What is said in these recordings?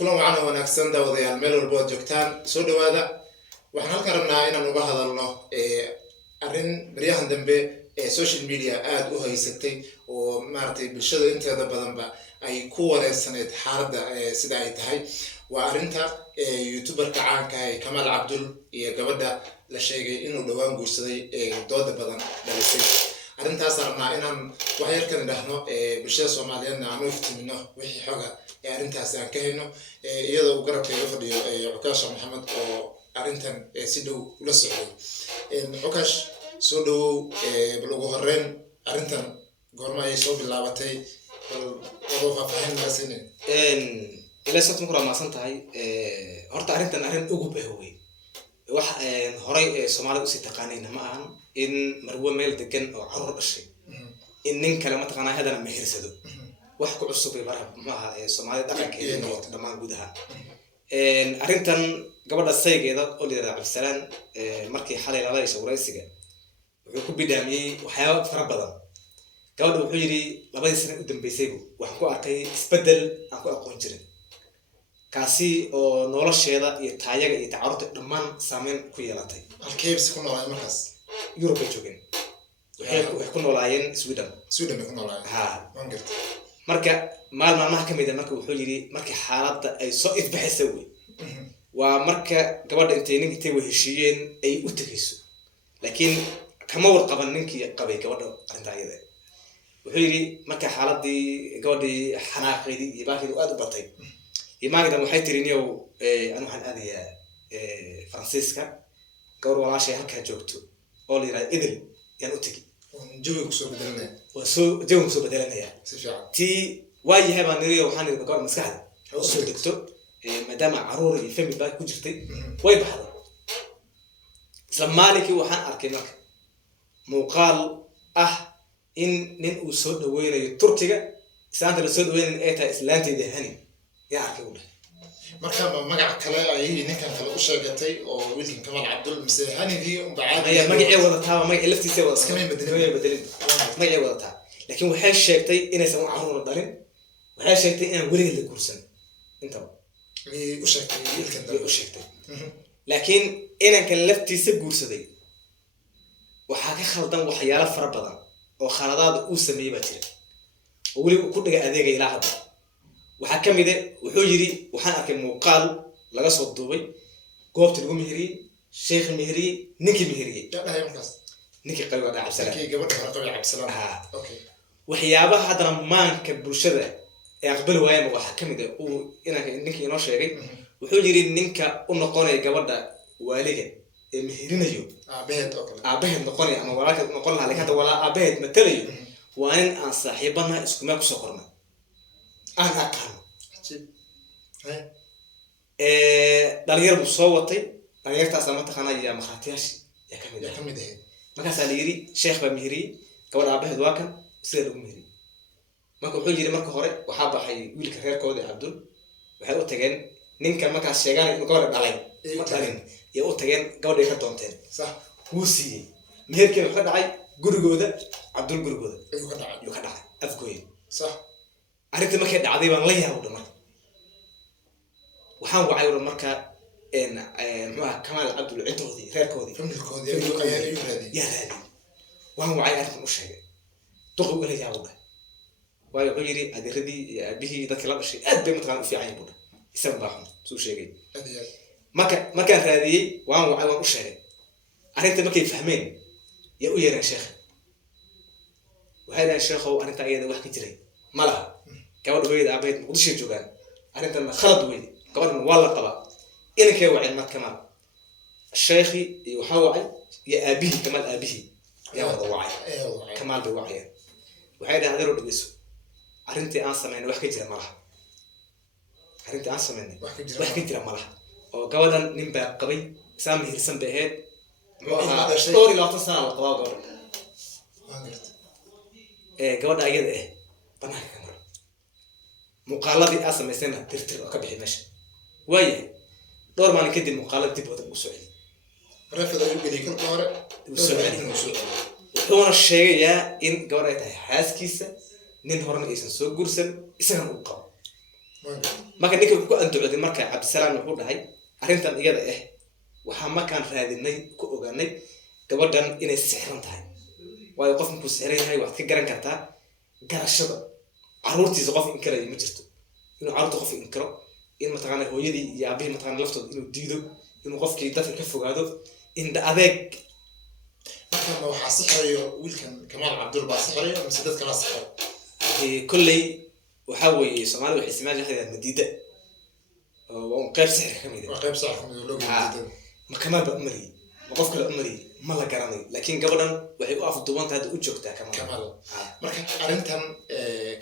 kulan wacan wanaagsan daawadayaal meel walba oo joogtaan soo dhawaada. waxaan halka rabnaa inaan uga hadalno arrin baryahan dambe ee social media aad u haysatay oo maaragtay bulshada inteeda badanba ay ku wareersaneed xaaladda sida ay tahay. waa arrinta youtuberka caanka ah Kamal Cabdul iyo gabadha la sheegay inuu dhawaan guursaday dooda badan dhalisay. arrintaas rabnaa inaan wax yar ka nidhaahno bulshada Soomaaliyeedna aan u iftiimino wixii xoga arrintaas aan ka hayno iyadoo uu garabkayga fadhiyo Cukash Maxamed oo arrintan si dhow ula socday. Cukash soo dhawow, bal ugu horreyn arrintan goorma ay soo bilaabatay bal wada faahfaahin naga siinay. ilaa sababta ku raamaasan tahay horta arrintan arrin ugu bahowey wax horay Soomaaliya u sii taqaanayna ma ahan in marwo meel degan oo carruur dhashay in nin kale ma taqaanaa hadana mehersado wax ku cusub ay baraha maaha Soomaaliya dhaqankeeda noqoto dhammaan guud ahaan. arrintan gabadha saygeeda oo leedahay Cabdisalaan markii xalay la leeyahay waraysiga wuxuu ku bidaamiyay waxyaabo fara badan. gabadha wuxuu yiri labadii sano u dambeysay waxaan ku arkay isbedel aan ku aqoon jiray kaasi oo nolosheeda iyo taayaga iyo tacaruurta dhammaan saameyn ku yeelatay. halkee ku noolaa markaas? Europe joogin waxay ku noolaayeen Sweden ku noolaa. waan gartay. marka maalmaha ka mid ah marka wuxuu yiri markii xaaladda ay soo ifbaxaysa waa marka gabadha intay heshiiyeen ay u tagayso laakiin kama warqaban ninkii qabay gabadha arrinta ayada. wuxuu yiri marka xaaladii gabadhii xanaaqeedii iyo baahidii aad u batay imaankan waxay tiri niyow aan waxaan aadayaa Faransiiska gabar walaashay halkaa joogto oo la yiraahdo Idil yaan u tagi jawiga kusoo bedelanaya jawiga kusoo bedelanaya si fiican tii waayahay baan niriyo waxaan niri gabar maskaxda soo degto maadaama caruur iyo family baa ku jirtay way baxday. isla maalinkii waxaan arkay marka muuqaal ah in nin uu soo dhaweynayo Turkiga islaanta la soo dhaweynayo ay tahay islaanteeda Hani yaa arkay u dhahay. marka magac kale ayay ninkan kale u sheegatay oo wiilkan Kamal Cabdul mise Hanidii bacaad ayaa magacay wadataa magacay laftiisa wadataa iskama bedelin magacay wadataa laakiin waxay sheegtay inaysan caruur dhalin waxay sheegtay inaan weligeed la guursan intaba u sheegtay wiilkan dad u sheegtay laakiin inankan laftiisa guursaday waxaa ka khaldan waxyaalo fara badan oo khaladaad uu sameeyay baa jira oo weli ku dhiga adeega ilaa hadda. waxaa ka mid ah wuxuu yiri waxaan arkay muuqaal laga soo duubay goobta lagu meheriyay sheekh meheriyay ninkii meheriyay dhahay markaas ninkii qalbiga Cabdisalaan ninkii gabadha qabay Cabdisalaan. okay waxyaabaha hadana maanka bulshada ee aqbal waayeen waxa ka mid ah uu ninkii inoo sheegay wuxuu yiri ninka u noqonay gabadha waaliga ee meherinayo aabaheed noqonay ama walaalka noqon lahaa laakiin wala aabaheed matalayo waa in aan saaxiibana isku meel ku soo qornay aan aqaan dhalinyar buu soo watay dhalinyartaas ama taqaanaa yaa makhaatiyaashi yaa ka mid ah markaasaa la yiri sheekh baa meheriyey gabadha aabaheed waa kan sida lagu meheriyey. marka wuxuu yiri marka hore waxaa baxay wiilka reerkooda Cabdul waxay u tageen ninkan markaas sheeganay in gabadha dhalay ma dhalin iyo u tageen gabadhay ka doonteen sax wuu siiyey meherkii wuxuu ka dhacay gurigooda Cabdul gurigooda ayuu ka dhacay afgooyin sax. arrinta markay dhacday baan la yaabo dhammaan waxaan wacay wada marka Kamal Cabdul ciddoodii reerkoodii familkoodii ayuu raadiyay waan wacay arrintan u sheegay duqi wala yaabo waayo wuxuu yiri adeeradii iyo aabihii dadkii la dhashay aad bay mataqaan u fiican yihiin isaga baa xun soo sheegay. markaan raadiyay waan wacay waan u sheegay arrinta markay fahmeen yaa u yeereen sheekh waxay dhahay sheekhow arrinta ayada wax ka jiray ma laha gabadha hooyada aabaheed Muqdisho joogaan arrintan khalad weyn gabadhan waa la qabaa inankay waceen mar Kamal sheekhi iyo waxa wacay iyo aabihii Kamal aabihii yaa wada wacay Kamal bay wacayeen waxay dhahay adeero dhageyso arrintii aan sameeyay wax ka jira ma laha arrintii aan sameeyay wax ka jira ma laha oo gabadhan nin baa qabay saam hirsan bay ahayd story la tasana la qabaa gabadha waan gartay gabadha ayada banaanka ka maro muuqaaladii aan sameysayna tirtir oo ka bixi meesha waayahay dhowr maalin kadib muuqaalada dib wada u soo celiyay rafada ayuu geliyay kolka hore wuxuuna sheegayaa in gabadha ay tahay xaaskiisa nin horena aysan soo guursan isagana uu qabo marka ninka ku anducday marka Cabdisalaam wuxuu dhahay arrintan iyada waxaa markaan raadinay ku ogaanay gabadhan inay sixran tahay waayo qof markuu sixran yahay waxaad ka garan kartaa garashada caruurtiisa qof inkarayo ma jirto inuu caruurta qof inkaro in mataqaana hooyadii iyo aabihii mataqaana laftooda inuu diido inuu qofkii dadka ka fogaado inda adeeg marka waxaa sixrayo wiilkan Kamaal Cabdul baa sixrayo mise dadka la sixray kolley waxaa weeye Soomaali waxay isticmaalayaan madiida oo qayb sixir ka mid ah qayb sixir ka mid ah loo geeyay ma Kamaal ba umari ma qof kale umari ma la garanay laakiin gabadhan waxay u afduubanta hadda u joogtaa Kamaal marka arrintan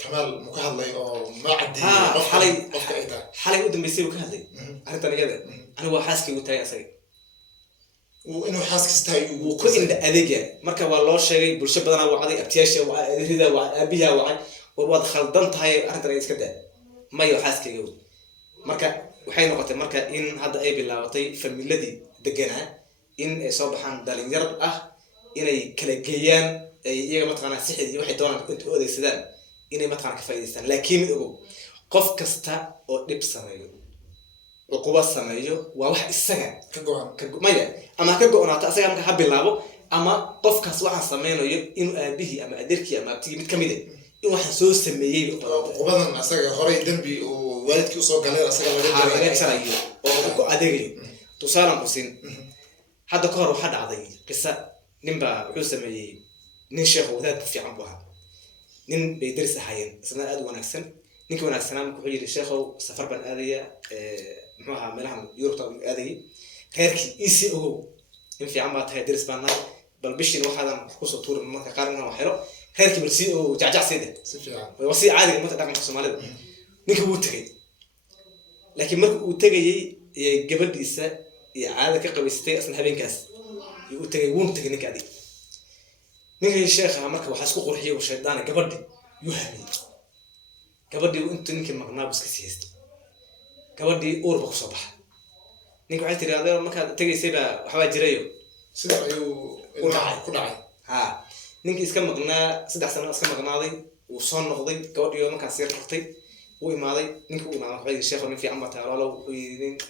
Kamaal ma ka hadlay oo ma cadeeyay qofka ay tahay xalay u dambeysay uu ka hadlay arrintan iyada anigu waa xaaskaygu tahay asaga inuu xaaskiisa uu ku inda adeegya marka waa loo sheegay bulsho badan oo wacday abtiyaasha waa adeerida waa aabiha waa waad khaldan tahay arrintan ay iska daa mayo xaaskayga marka waxay noqotay marka in hadda ay bilaabatay familiyadii deganaa in ay soo baxaan dhalinyar inay kala geeyaan ay iyaga mataqaana sixid iyo waxay doonaan u adeegsadaan inay mataqaana ka faa'iideystaan laakiin ogow qof kasta oo dhib sameeyo cuquba sameeyo waa wax isaga ka go'an maya ama ka go'naata asaga marka ha bilaabo ama qofkaas waxa sameynayo inuu aabihii ama adeerkii ama abtigii mid kamid in waxa soo sameeyay cuqubadan asaga horay dambi oo waalidkii soo galay asaga laga jarayo oo ku adeegayo tusaalan xusin hadda ka hor waxa dhacday qisa ninba wuxuu sameeyay nin sheekh wadaad fiican buu ahaa nin bay daris ahaayeen isna aad wanaagsan ninka wanaagsanaa wuxuu yiri sheekhow safar baan aadaya muxuu ahaa meelaha Yurubta aadayay khayrkii isi ogow in fiican baa tahay daris baan nahay bal bishin waxaadan ku soo tuurin marka qaarna wax xiro khayrkii bal si oo jacjacsiide si fiican way wasi caadi ma dhaqanka Soomaalida ninka wuu tagay laakiin markuu uu tagayay gabadhiisa iyo caada ka qabaystay asna habeenkaas uu tagay wuu tagay ninka adiga ninka sheekha marka waxa isku qurxiyay oo shaydaan gabadhi yuhami gabadhi inta ninka magnaab iska siiyay gabadhi uur ku soo baxay ninka waxa tiraahdaa marka tagaysay waxa jirayo sida ayuu ku dhacay ninka iska magnaa 3 sano iska magnaaday uu soo noqday gabadhi markaas yar rartay uu imaaday ninka uu imaaday waxa sheekhu nin fiican baa taalo uu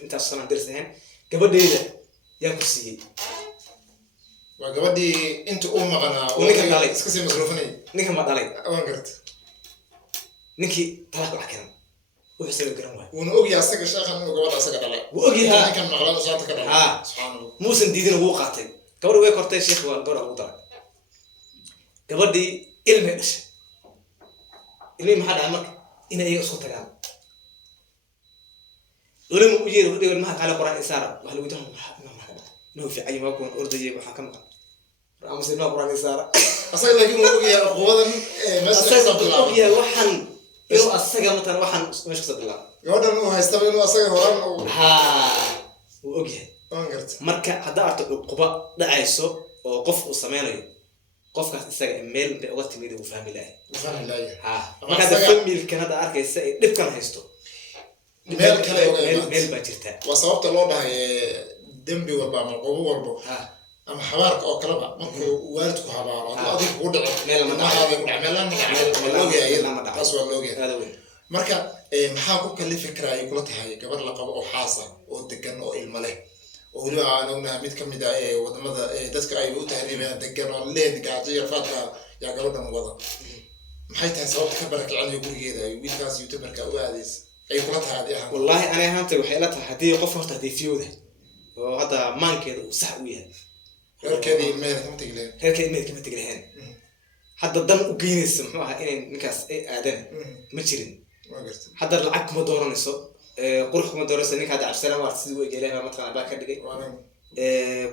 intaas sano darsayn gabadheeda yaa ku siiyay waa gabadhii inta uu maqnaa oo ninka dhalay iska sii masruufanay ninka ma dhalay waan gartay ninkii talaaq wax keenay wuxuu soo garan waay wuuna ogyahay asaga sheekhan inuu gabadha asaga dhalay wuu ogyahay ninkan maqlaa saanta ka dhalay subxaanallah muusan diidin wuu qaatay gabadhi way kortay sheekh waa gabadha ugu daray gabadhii ilmi dhashay ilmi maxaa dhacay marka inay iyaga isku tagaan ولم يجي يقول ما على قرآن إسارة وهل ودهم إنه في أي موقع أرضي وحكم رأمس ما قرآن إسارة أصلا لكن وقيا قوة أصلا وقيا وحن إنه أصلا مثلا وحن مش قصد الله يقول إنه هيستوي إنه أصلا هو وقيا أنقرت مركا حضرت القبة دعيسو وقف وسمينه قف كاس إيميل بوقت ميده وفهم الله مركا دفهم الكندا أركيس دب كان هيستو meel kale meel baa jirta waa sababta loo dhahay dambi walba ama qobo walba ama xabaarka oo kaleba markuu waalidku habaaro adigu ku dhaco meel ma dhaco taas waa loogeeyay marka maxaa ku kalifi karaa ay kula tahay gabar la qabo oo xaasa oo degan oo ilmo leh oo waliba aan ognahay mid kamid ah wadamada dadka ay u tahriibeen degan oo leen gaajir faadka yaa gabadhan wada maxay tahay sababta ka barakicinayo gurigeeda wiilkaas youtuberka u aadays أي كلها هذه والله أنا هانت وحيلتها هذه قفرت هذه فيوده وهذا مان كده وسحويها غير كذي ما كم تقولين غير كذي ما كم تقولين حتى الدم وجينس محوها إن نكاس أدنى مشرين حتى العك مدورن الصو قرح مدورن سنك هذا عشرة سنوات سوي جلها مثلا باكر دقي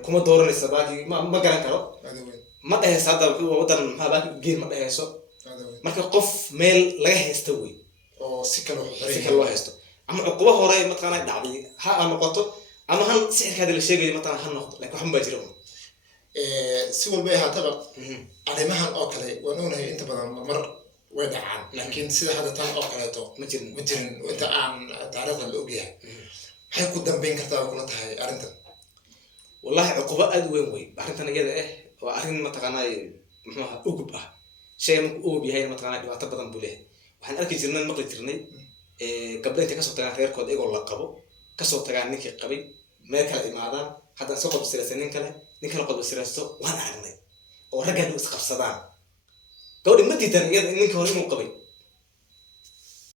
كم مدورن السباقي ما قرن كلام ما ده هذا هو وطن ما باك جين ما ده هسه ما كقف ميل لا يستوي oo si kale loo haysto ama cuquba hore mataqaana dhacday ha noqoto ama han sixirkaada la sheegay mataqaana ha noqdo laakiin waxan baa jira si walba ay haataba arrimahan oo kale waan ognahay inta badan mar way dhacaan laakiin sida hadda tan oo kaleeto ma jirin inta aan taariikhda la ogyahay maxay ku dambeyn kartaa kula tahay arrintan wallahi cuquba aad weyn wey arrintan iyada waa arrin mataqaana muxuu ahaa ugub ah shay ugub yahay mataqaana dhibaato badan buu leeyahay waxaan arki jirnay maqli jirnay gabdho intay kasoo tagaan reerkood iyagoo la qabo kasoo tagaan ninkii qabay meel kala imaadaan haddana soo qodbasiraysa nin kale qodbasiraysto waan aragnay oo raggan isqabsadaan gabadhi ma diidan iyada ninka hore inuu qabay